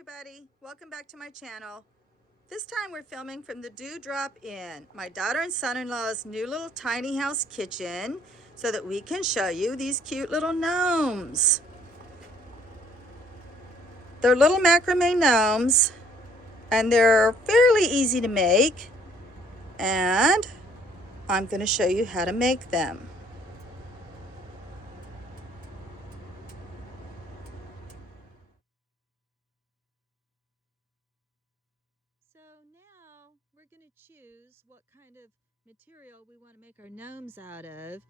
everybody, welcome back to my channel. This time we're filming from the Dewdrop Inn, my daughter and son-in-law's new little tiny house kitchen, so that we can show you these cute little gnomes. They're little macrame gnomes and they're fairly easy to make, and I'm going to show you how to make them. So now we're going to choose what kind of material we want to make our gnomes out of.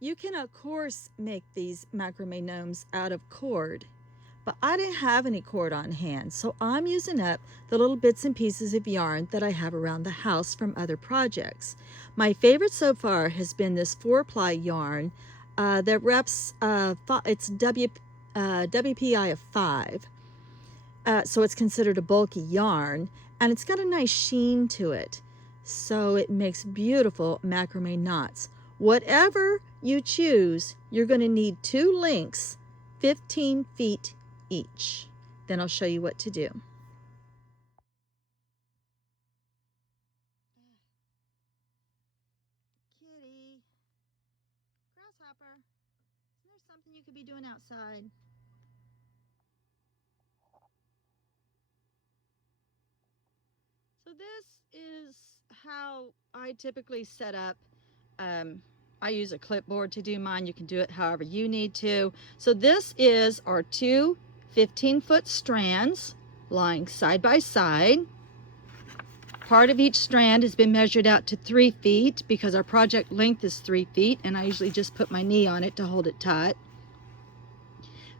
You can of course make these macrame gnomes out of cord, but I didn't have any cord on hand, so I'm using up the little bits and pieces of yarn that I have around the house from other projects. My favorite so far has been this 4-ply yarn that wraps, it's WPI of 5. So it's considered a bulky yarn, and it's got a nice sheen to it, so it makes beautiful macrame knots. Whatever you choose, you're going to need 2 links, 15 feet each. Then I'll show you what to do. Kitty, grasshopper, isn't there something you could be doing outside? So this is how I typically set up. I use a clipboard to do mine. You can do it however you need to. So this is our 2 15-foot strands lying side by side. Part of each strand has been measured out to 3 feet because our project length is 3 feet, and I usually just put my knee on it to hold it tight.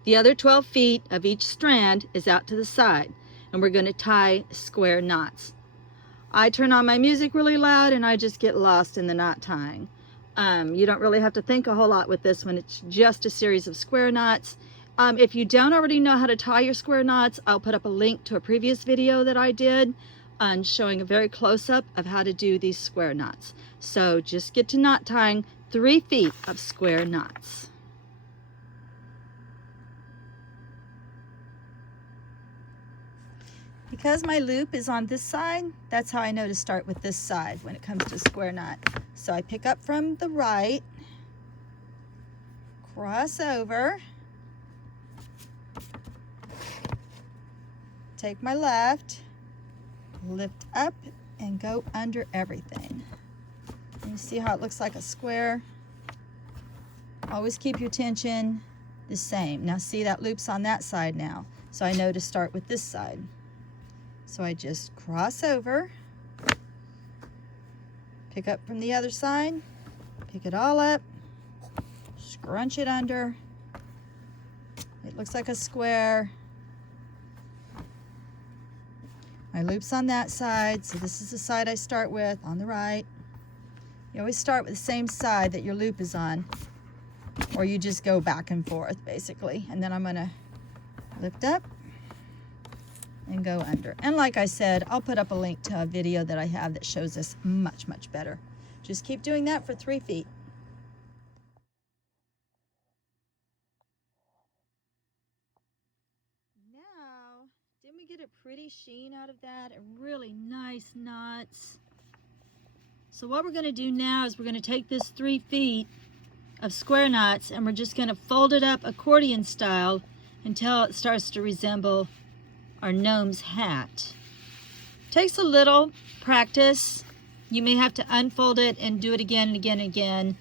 The other 12 feet of each strand is out to the side, and we're going to tie square knots. I turn on my music really loud and I just get lost in the knot tying. You don't really have to think a whole lot with this one. It's just a series of square knots. If you don't already know how to tie your square knots, I'll put up a link to a previous video that I did showing a very close-up of how to do these square knots. So just get to knot tying 3 feet of square knots. Because my loop is on this side, that's how I know to start with this side when it comes to square knot. So I pick up from the right, cross over, take my left, lift up, and go under everything. And you see how it looks like a square? Always keep your tension the same. Now see, that loop's on that side now, so I know to start with this side. So I just cross over, pick up from the other side, pick it all up, scrunch it under. It looks like a square. My loop's on that side, so this is the side I start with on the right. You always start with the same side that your loop is on, or you just go back and forth basically. And then I'm gonna lift up and go under. And like I said, I'll put up a link to a video that I have that shows this much, much better. Just keep doing that for 3 feet. Now, didn't we get a pretty sheen out of that? A really nice knots. So what we're gonna do now is we're gonna take this 3 feet of square knots and we're just gonna fold it up accordion style until it starts to resemble our gnome's hat. Takes a little practice. You may have to unfold it and do it again and again and again,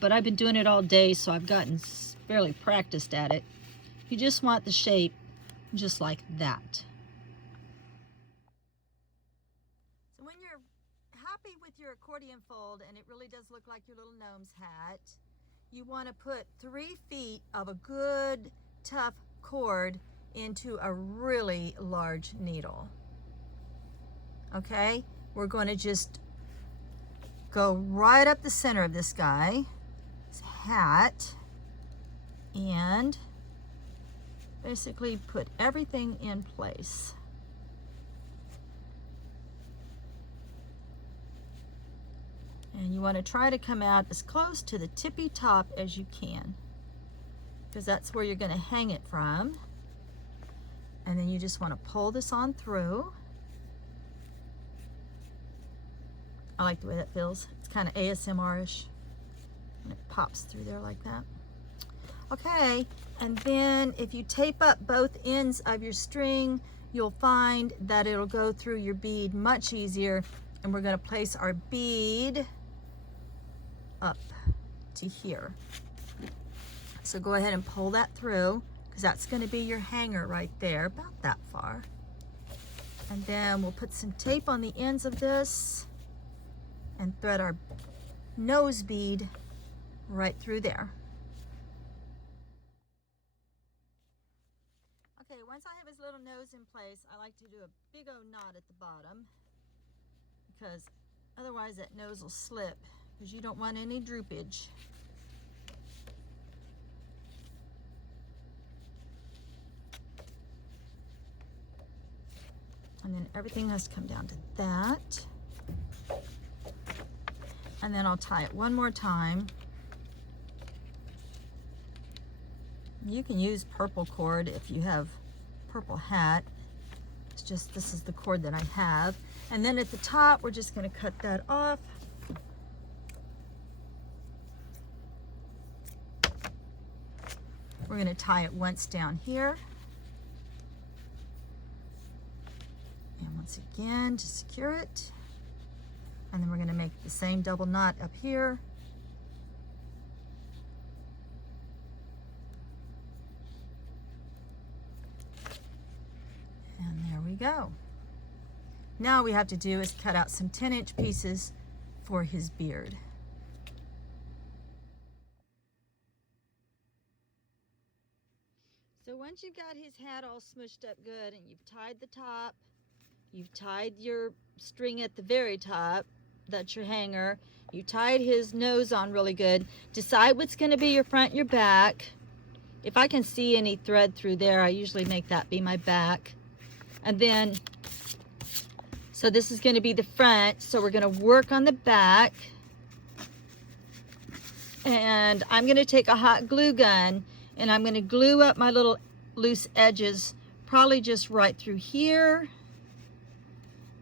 but I've been doing it all day, so I've gotten fairly practiced at it. You just want the shape just like that. So when you're happy with your accordion fold and it really does look like your little gnome's hat, you want to put 3 feet of a good tough cord into a really large needle. Okay, we're going to just go right up the center of this guy's hat and basically put everything in place. And you want to try to come out as close to the tippy top as you can, because that's where you're going to hang it from. And then you just want to pull this on through. I like the way that feels. It's kind of ASMR-ish. And it pops through there like that. Okay, and then if you tape up both ends of your string, you'll find that it'll go through your bead much easier. And we're going to place our bead up to here. So go ahead and pull that through, because that's going to be your hanger right there, about that far. And then we'll put some tape on the ends of this and thread our nose bead right through there. Okay, once I have his little nose in place, I like to do a big old knot at the bottom, because otherwise that nose will slip, because you don't want any droopage. And then everything has to come down to that. And then I'll tie it one more time. You can use purple cord if you have purple hat. It's just, this is the cord that I have. And then at the top, we're just going to cut that off. We're going to tie it once down here. And once again to secure it. And then we're going to make the same double knot up here. And there we go. Now we have to do is cut out some 10-inch pieces for his beard. So once you've got his hat all smushed up good and you've tied the top, you've tied your string at the very top, that's your hanger, you tied his nose on really good, decide what's going to be your front and your back. If I can see any thread through there, I usually make that be my back. And then, so this is going to be the front, so we're going to work on the back. And I'm going to take a hot glue gun and I'm going to glue up my little loose edges, probably just right through here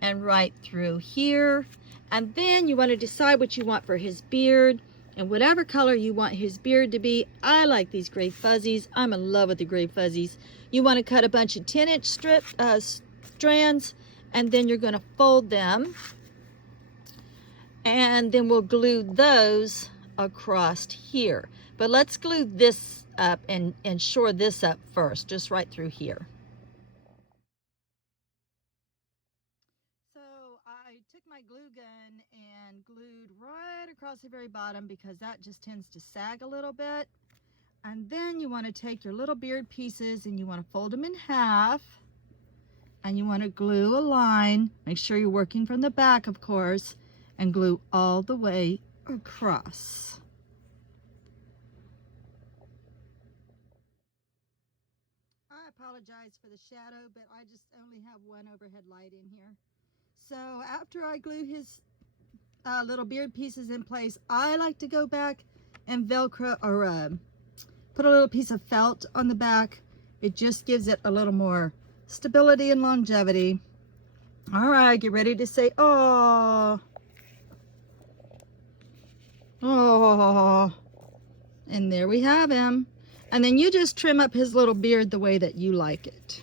and right through here. And then you want to decide what you want for his beard, and whatever color you want his beard to be. I like these gray fuzzies. I'm in love with the gray fuzzies. You want to cut a bunch of 10-inch strands, and then you're going to fold them, and then we'll glue those across here. But let's glue this up and shore this up first, just right through here. So I took my glue gun and glued right across the very bottom, because that just tends to sag a little bit. And then you want to take your little beard pieces and you want to fold them in half, and you want to glue a line. Make sure you're working from the back, of course, and glue all the way across. I apologize for the shadow, but I just only have one overhead light in here. So after I glue his little beard pieces in place, I like to go back and Velcro, or put a little piece of felt on the back. It just gives it a little more stability and longevity. All right, get ready to say, oh, oh, and there we have him. And then you just trim up his little beard the way that you like it.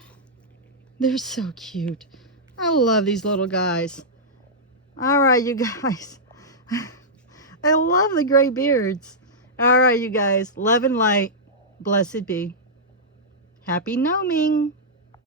They're so cute. I love these little guys. All right, you guys. I love the gray beards. All right, you guys. Love and light. Blessed be. Happy gnoming.